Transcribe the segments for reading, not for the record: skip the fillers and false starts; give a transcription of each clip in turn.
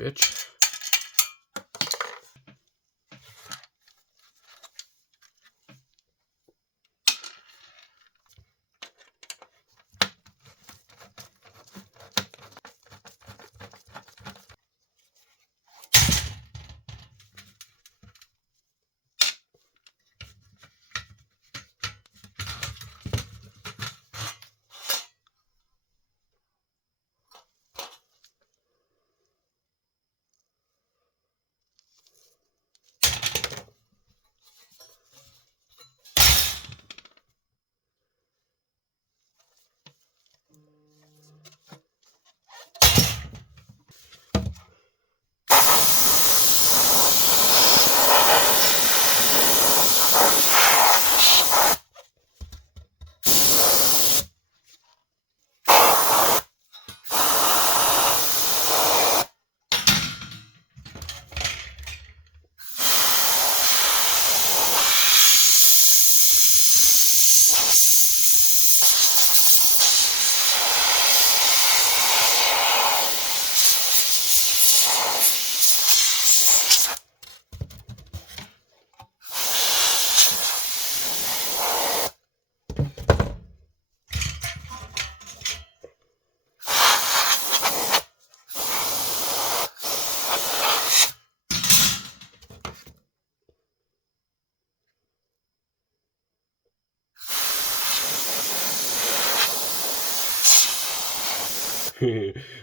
bitch.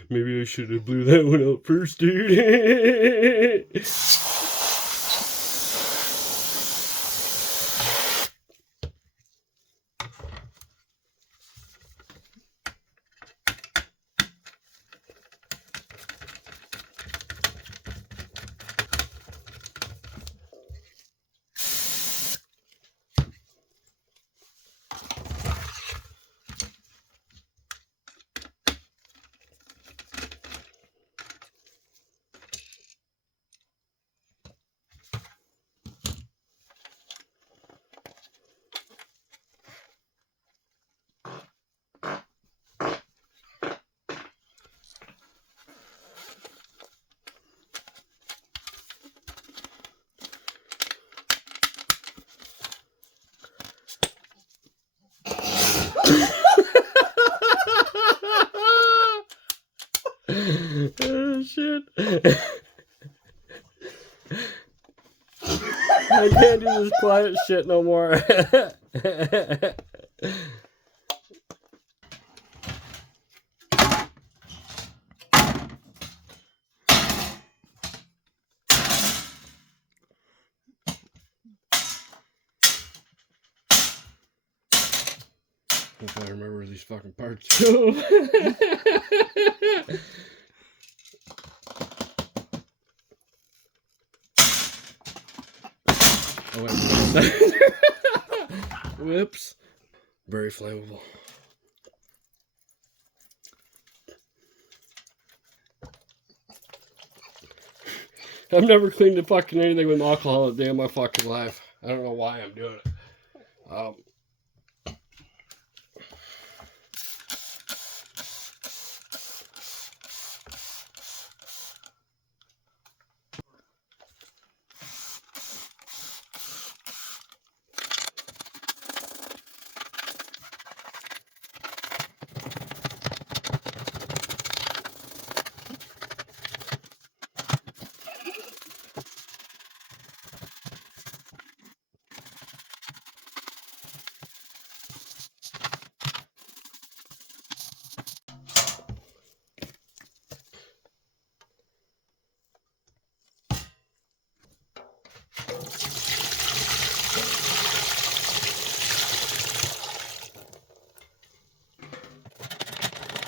Maybe I should have blew that one out first, dude. Oh shit. I can't do this quiet shit no more. If I remember where these fucking parts go. Oh, wait. Whoops. Very flammable. I've never cleaned a fucking anything with alcohol a day in my fucking life. I don't know why I'm doing it.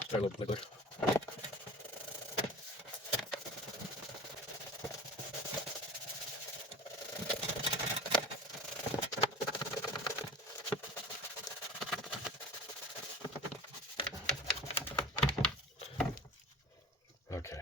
Try a little bit later. Okay.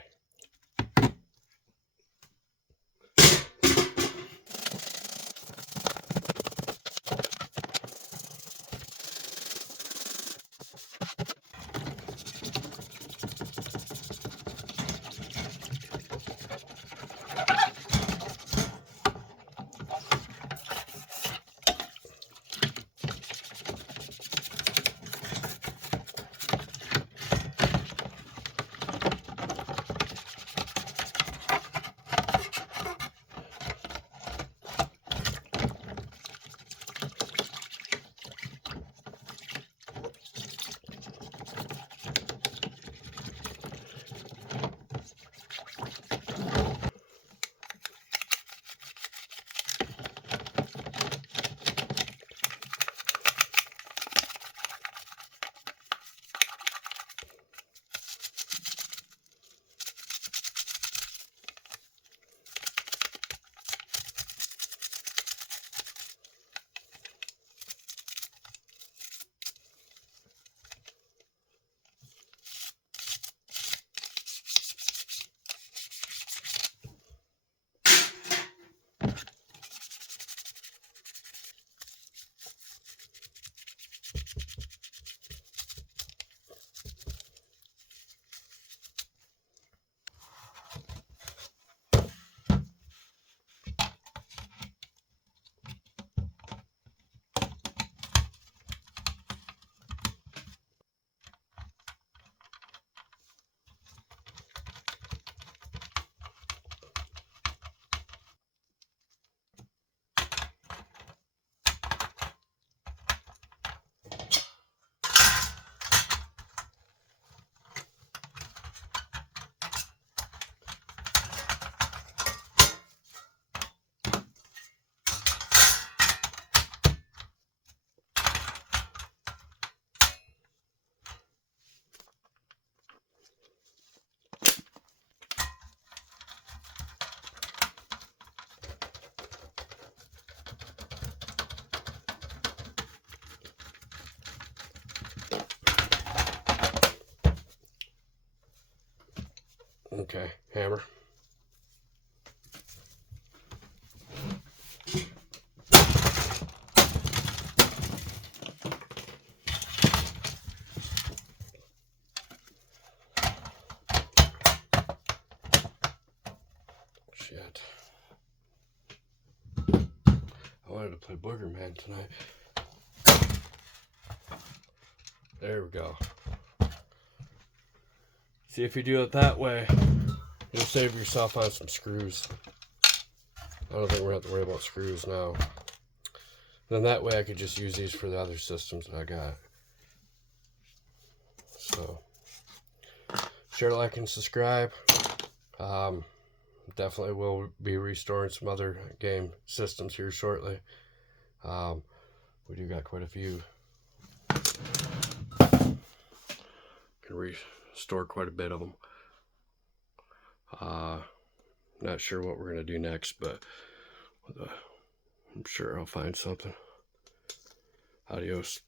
Okay, hammer. Shit. I wanted to play Booger Man tonight. There we go. See, if you do it that way, you'll save yourself on some screws. I don't think we're going to have to worry about screws now. Then that way I could just use these for the other systems that I got. So, share, like, and subscribe. Definitely will be restoring some other game systems here shortly. We do got quite a few. Can restore quite a bit of them. Not sure what we're going to do next, but I'm sure I'll find something. Adios.